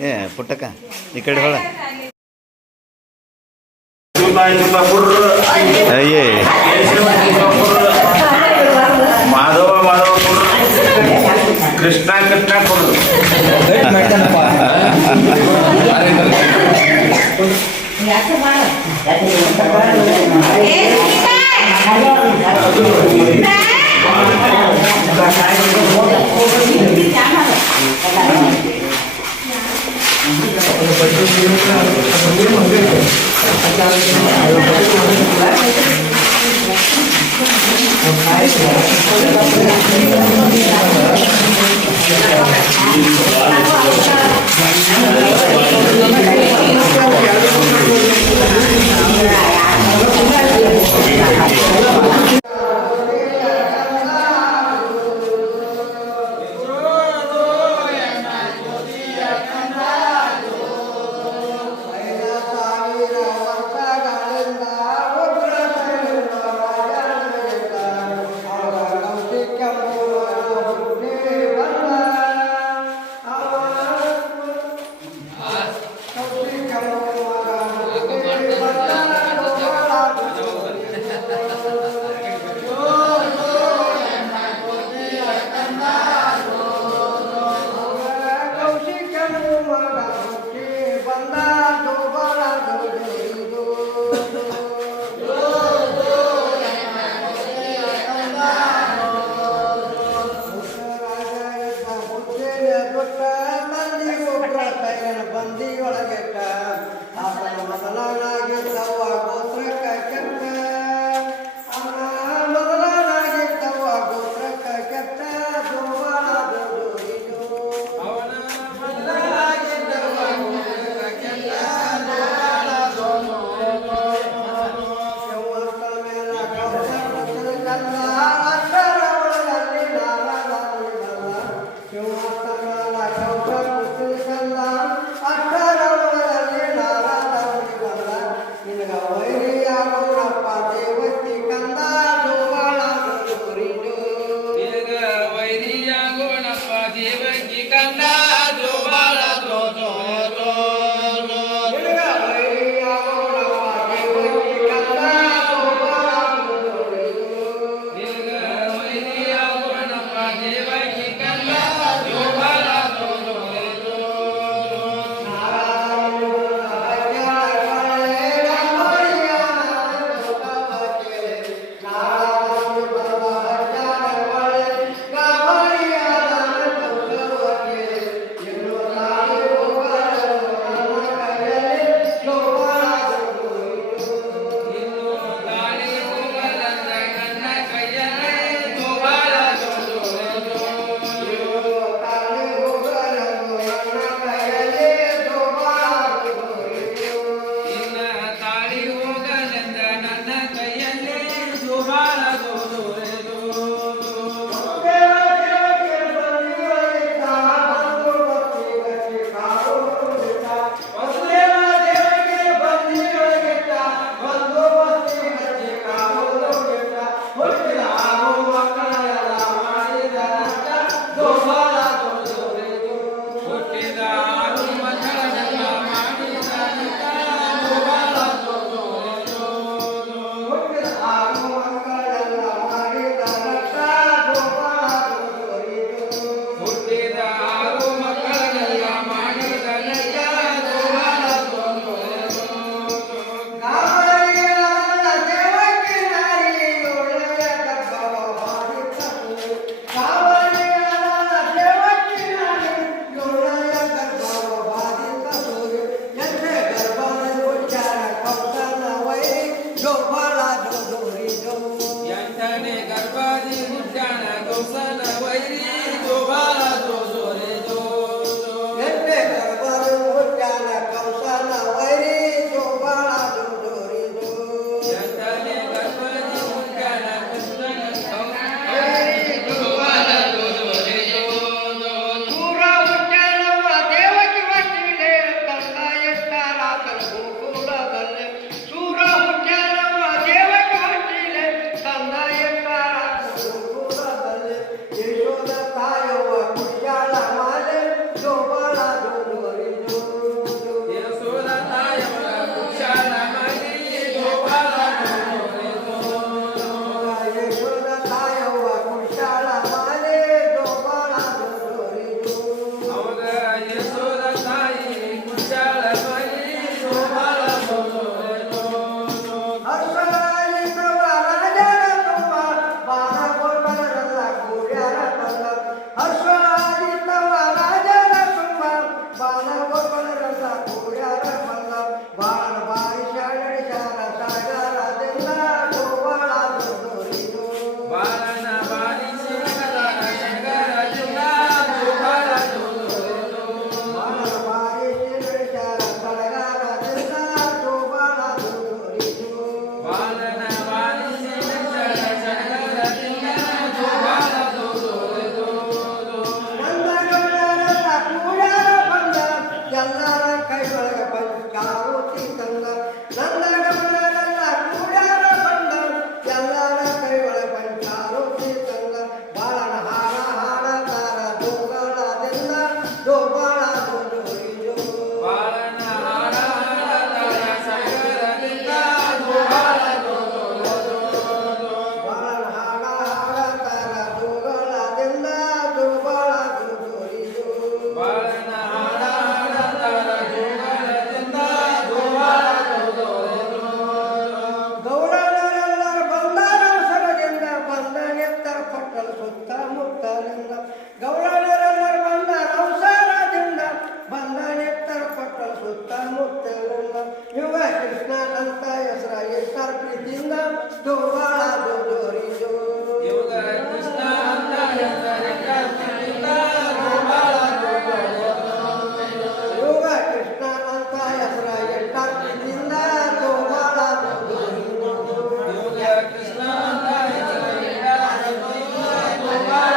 ಏ ಪುಟ್ಟಕ್ಕ ಈ ಕಡೆ ಹೊಳ ಅಯ್ಯೇ ಮಾಧವ ಕೃಷ್ಣ ಧೋಬಾಳ ಧೋರಿದು ಇವಾಗ ಕೃಷ್ಣ ಅಂತ ಹೆಸರಿಟ್ಟ ಕಂಡಿಲ್ಲ ಗೋಪಾಲ ಯೋಗ ಕೃಷ್ಣ ಅಂತ ಹೆಸರ ಎಟ್ಟ ತಿಂದ ಗೋಪಾಲ ಧೋರಿದು ಇವಾಗ ಕೃಷ್ಣ ಅಂತ ಹೆಸರಿಟ್ಟ ಕಂಡಿಲ್ಲ ಗೋಪಾಲ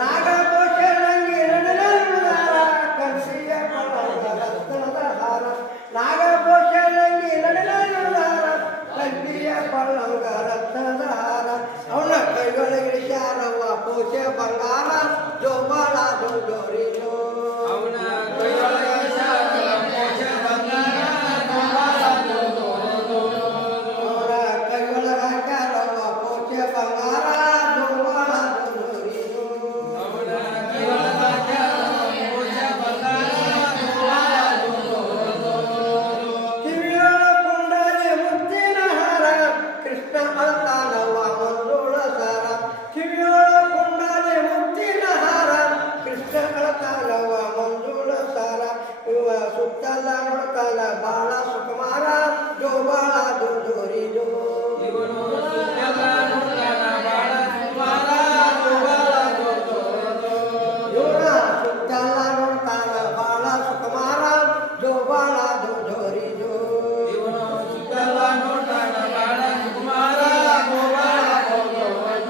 ನಾಗಭೂಷಣಂಗಿ ನಡೆದಾರ ಕನ್ಸಿಯ ಪಳಂಗ ರತ್ನದ ಹಾರ ನಾಗಭೂಷಣಂಗಿ ನಡೆದಾರ ಕನ್ಸಿಯ ಪಳಂಗ ರತ್ನದ ಹಾರ ಅವನ ಕೈಗಳಿಗಿಳಿಸ್ಯಾರವ್ವ ಪೂಜೆ ಬಂಗಾರ ಜೋಬಾಳ ಜೋಡೋರಿಯೋ ಅವನ ಕೈಯೊಳಗೆ ಪೂಜೆ ಬಂಗಾರ ಗೋಪಾಲ ಅವರ ಕೈಯೊಳಗ ಹಾಕ್ಯಾರವ್ವ ಪೂಜೆ ಬಂಗಾರ ಜೋಬಾಳ ಜೋಡೋರಿಯೋ ಅವನ ಕೈಯೊಳಗೆ ಪೂಜೆ ಬಂಗಾರ ಗೋಪಾಲ ಕಿವಿಯೊಳ ಕುಂಡಲಿ ಮುತ್ತಿನ ಹಾರ ಕೃಷ್ಣ ಅಂತಾನವ್ವ ಮಂಜುಳ ಸಾರ ಕಿವಿಯೊಳ ಕುಂಡಲಿ ಮುತ್ತಿನ ಹಾರ ಕೃಷ್ಣ ಅಂತಾನವ್ವ ಮಂಜುಳ ಸಾರ ಇವ ಸುತ್ತಲ ಮುಡ್ತಲ ಬಾಳ ಸುಕುಮಾರ ಜೋಬಾಳ ಜೋಡೋರಿಯೋ ಇವನು ಸುತ್ತಲ ನೋಡ್ತಾನ ಬಾಳ ಸುಮಾರ ಗೋಪಾಲ ಇವನ ಸುತ್ತಲ ನೋಡ್ತಾನ ಬಾಳ ಸುಕುಮಾರ ಜೋಬಾಳ ಜೋಡೋರಿಯೋ ಇವನು ಸುತ್ತಲ ನೋಡ್ತಾನ ಬಾಳ ಸುಮಾರ ಗೋಪಾಲ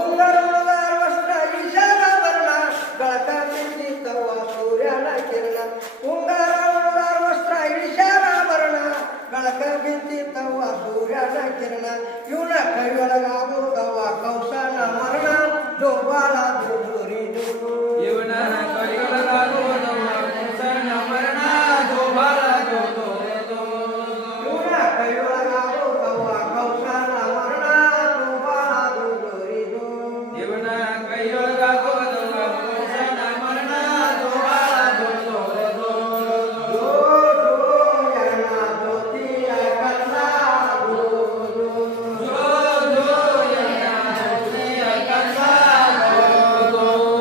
ಉಂಗರ ವಸ್ತ್ರ ವಿಶಾಲ ವರ್ಣ ಬೆಳಕ ಬಿದ್ದಿದ್ದವ ಸೂರ್ಯನ ಕಿರಣ ಉಂಗರ ವಸ್ತ್ರ ವಿಶಾಲ ವರ್ಣ ಬೆಳಕ ಬಿದ್ದಿದ್ದವ ಸೂರ್ಯನ ಕಿರಣ ಇವನ ಕೈಯೊಳಗಾಗುತ್ತವ ಕೌಶಲ ಮರಣ ಜೋಬಾಳ ಜೋಡೋರಿದು ಇವನ ಕೈಯೊಳಗಾಗುವುದವ ಕೃಷ್ಣ ಮರಣ ಗೋಪಾಲ ಇವನ ಕೈಯೊಳಗಾಗುತ್ತವ ಕೌಶಲ ಮರಣ ಜೋಬಾಳ ಜೋಡೋರಿದು ಇವನ ಕೈಯೊಳಗಾಗುವುದವ ಕೃಷ್ಣ ಮರಣ ಗೋಪಾಲ ಜೋ ಜೋ ಯಣ ಜ್ಯೋತಿಯ ಕಂದ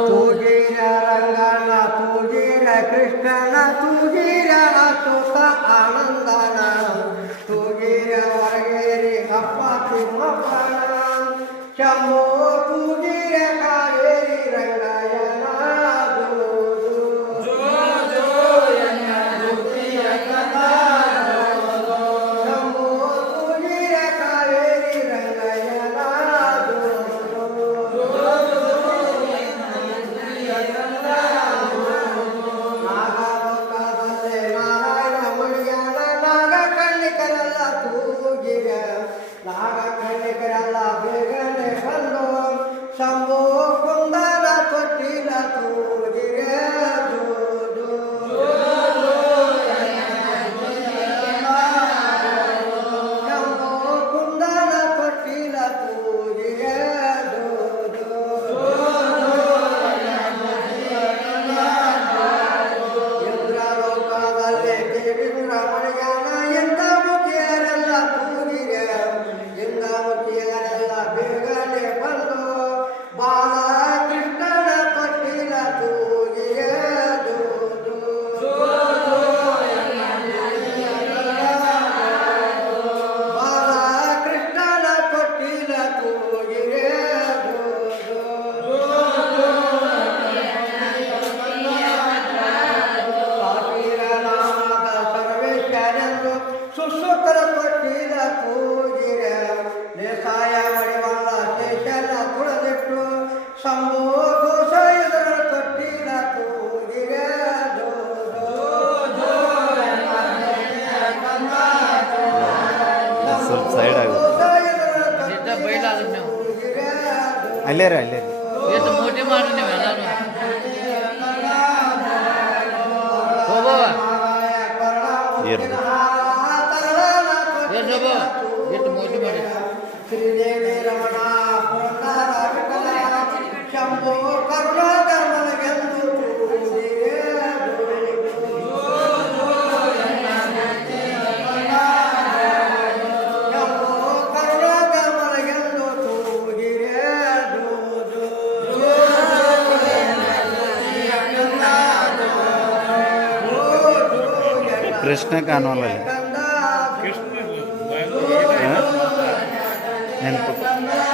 ತೂಜಿರ ರಂಗನ ತೂಜಿರ ಕೃಷ್ಣನ ತೂಜಿರ ಅತುತ ಆನಂದನ ತೂಜಿರ ಹೊರಗೇರಿ ಹಬ್ಬ ತಿಮ್ಮಪ್ಪನ ಶಂಭೋ ತೂಜಿರ ಕಾವೇರಿ ರಂಗಯನ ಶಂಭೋ ತೂಜಿರ ಕಾವೇರಿ ರಂಗಯನ ನಾಗಲೋಕದಲ್ಲಿ ನಾರಾಯಣ ಮುಳಿಯಾನ ನಾಗ ಕಣ್ಣಿಕರೆಲ್ಲ ತೂಗಿರ ನಾಗ ಕಣ್ಣಿಕರೆಲ್ಲ ಬೇಗನೆ ಬಂದು ಶಂಭೋ ಕುಂದರ ತೊಟ್ಟಿಲ ತೂಗಿರ ಶಂಭೋ ಕುಂದರ ತೊಟ್ಟಿಲ ತೂಗಿರ ಇಂದ್ರಲೋಕದಲ್ಲಿ ದೇವಿಂದ್ರಮಣಿಯಾನ ಎಂದ ಮುಖಿಯರೆಲ್ಲ ತೂಗಿರ ಎಂದ ಮುಖಿಯರೆಲ್ಲ ಬೇಗನೆ ಬಂದು ಬಾಲ ಕೃಷ್ಣನ ತೊಟ್ಟಿಲ ತೂಗಿರ ಬಾಲ ಕೃಷ್ಣನ ತೊಟ್ಟಿಲ ತೂಗಿರ ನಾಮದ ಸರ್ವೇಶ್ವರೆಂದು ಸುಸುಕರ ತೊಟ್ಟಿಲ ತೂಗಿರ ನೇಸಾಯ ಮಡಿವಾಳ ಶೇಷನ ತುಳದಿಟ್ಟು ಶಂಭೋ ದೋಷ ಇದರ ತೊಟ್ಟಿಲ ತೂಗಿರ ಸ್ವಲ್ಪ ಸೈಡ್ ಆಗು ಅಲ್ಲೇ ರೀ ಅಲ್ಲೇ ರೀ ಎಷ್ಟು ಮೋಟಿ ಮಾಡ್ರಿ ನೀವು ಎಲ್ಲರೂ ಹೋಗವ ಇರ್ಲಿ ಎಷ್ಟು ಹೋಗವ ಎಷ್ಟು ಮೋಟಿ ಮಾಡಿ ಶ್ರೀದೇವಿ ರಮಣ ಪುರಂದರ ವಿಠಲ ಶಂಭೋ ಕರುಣಾಧರ್ಮನಗೆಂದು ಕೃಷ್ಣ ಕಾಣೋಲ್ಲ ಕಂದ ನೆನಪು ಹೌದಾ?